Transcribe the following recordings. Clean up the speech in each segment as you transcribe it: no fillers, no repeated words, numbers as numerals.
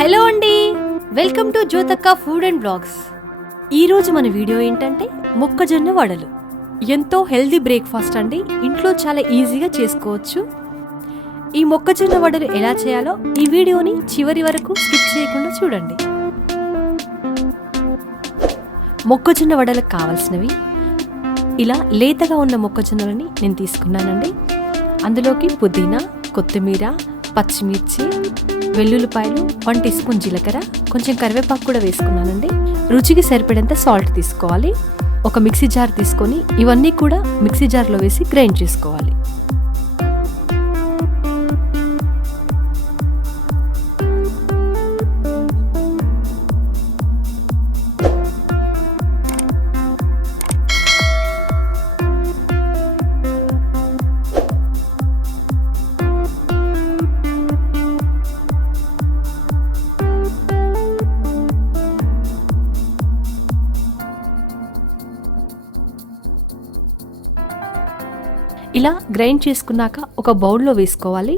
Hello అండి, welcome to Jyothakka food and blogs. ఈరోజు మన వీడియో ఏంటంటే మొక్కజొన్న వడలు. ఎంతో హెల్దీ బ్రేక్ఫాస్ట్ అండి, ఇంట్లో చాలా ఈజీగా చేసుకోవచ్చు. ఈ మొక్కజొన్న వడలు ఎలా చేయాలో ఈ వీడియోని చివరి వరకు స్కిప్ చేయకుండా చూడండి. మొక్కజొన్న వడలకు కావాల్సినవి ఇలా లేతగా ఉన్న మొక్కజొన్నలని నేను తీసుకున్నానండి. అందులోకి పుదీనా, కొత్తిమీర, పచ్చిమిర్చి, వెల్లుల్లిపాయలు, 1 టీ స్పూన్ జీలకర్ర, కొంచెం కరివేపాకు కూడా వేసుకున్నానండి. రుచికి సరిపడేంత సాల్ట్ తీసుకోవాలి. ఒక మిక్సీ జార్ తీసుకొని ఇవన్నీ కూడా మిక్సీ జార్లో వేసి గ్రైండ్ చేసుకోవాలి. ఇలా గ్రైండ్ చేసుకున్నాక ఒక బౌల్లో వేసుకోవాలి.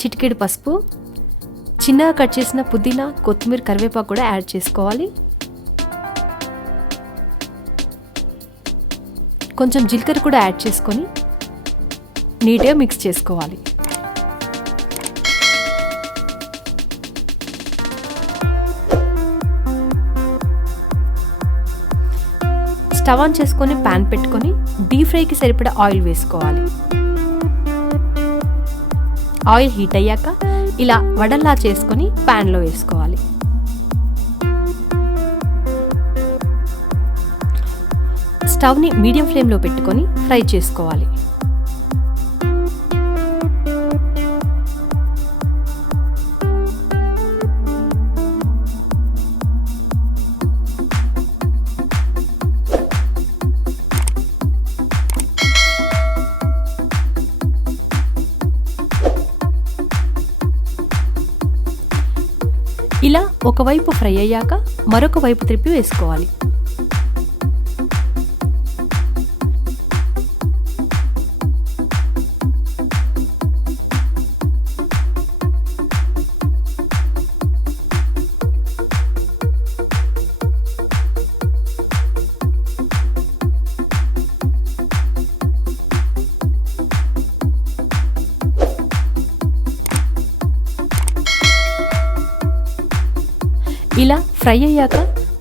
చిటికెడు పసుపు, చిన్నగా కట్ చేసిన పుదీనా, కొత్తిమీర, కరివేపాకు కూడా యాడ్ చేసుకోవాలి. కొంచెం జీలకర్ర కూడా యాడ్ చేసుకొని నీట్గా మిక్స్ చేసుకోవాలి. స్టవ్ ఆన్ చేసుకొని ప్యాన్ పెట్టుకొని డీప్ ఫ్రైకి సరిపడా ఆయిల్ వేసుకోవాలి. ఆయిల్ హీట్ అయ్యాక ఇలా వడల్లా చేసుకొని ప్యాన్లో వేసుకోవాలి. స్టవ్ని మీడియం ఫ్లేమ్లో పెట్టుకొని ఫ్రై చేసుకోవాలి. ఇలా ఒకవైపు ఫ్రై అయ్యాక మరొక వైపు తిప్పి వేసుకోవాలి. ఇలా ఫ్రై అయ్యాక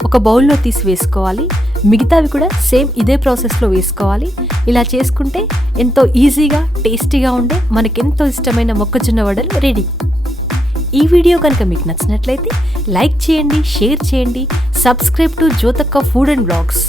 ఒక బౌల్లో తీసి వేసుకోవాలి. మిగతావి కూడా సేమ్ ఇదే ప్రాసెస్లో వేసుకోవాలి. ఇలా చేసుకుంటే ఎంతో ఈజీగా టేస్టీగా ఉండే మనకెంతో ఇష్టమైన మొక్కజొన్న వడలు రెడీ. ఈ వీడియో కనుక మీకు నచ్చినట్లయితే లైక్ చేయండి, షేర్ చేయండి, subscribe to Jyothakka food and blogs.